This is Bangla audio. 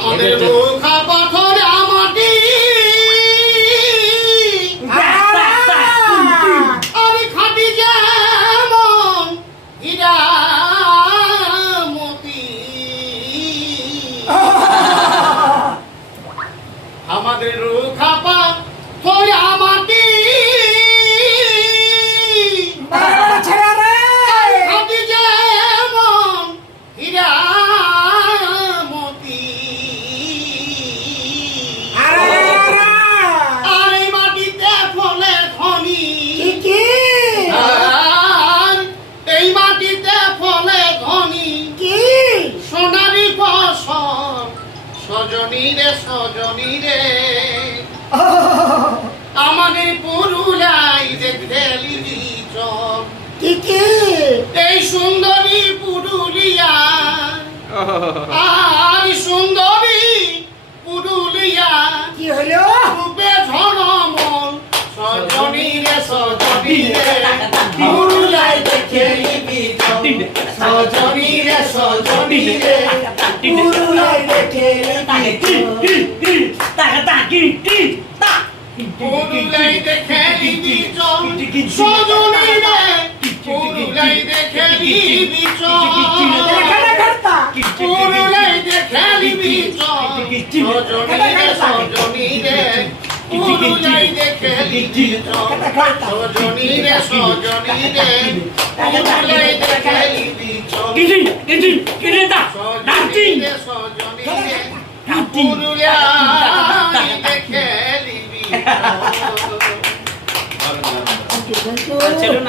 আমাদের রোখা পাথর আমাটি আরে খাটি যেমন হীরা মতি আমাদের রোখা পাথর আমাটি খাটি যেমন হীরা সজনী রে আমাদের পুরুলাই যে খেলিবি চল এই সুন্দরী পুরুলিয়া আর সুন্দরী পুরুলিয়া কি হলো রূপে ঝড়মল সজনী রে পুরুলাই যে খেলিবি চল সজনী রে পুরুলাই দেখে পুরুলাই দেখে লিবি চল সজনী রে পুরুলাই দেখে লিবি চল পুরুলাই দেখে লিবি চল সজনী রে পুরুলাই দেখে লিবি চল সজনী রে পুরুলাই দেখে লিবি চল সজনী রে পুরুলাই দেখে লিবি চল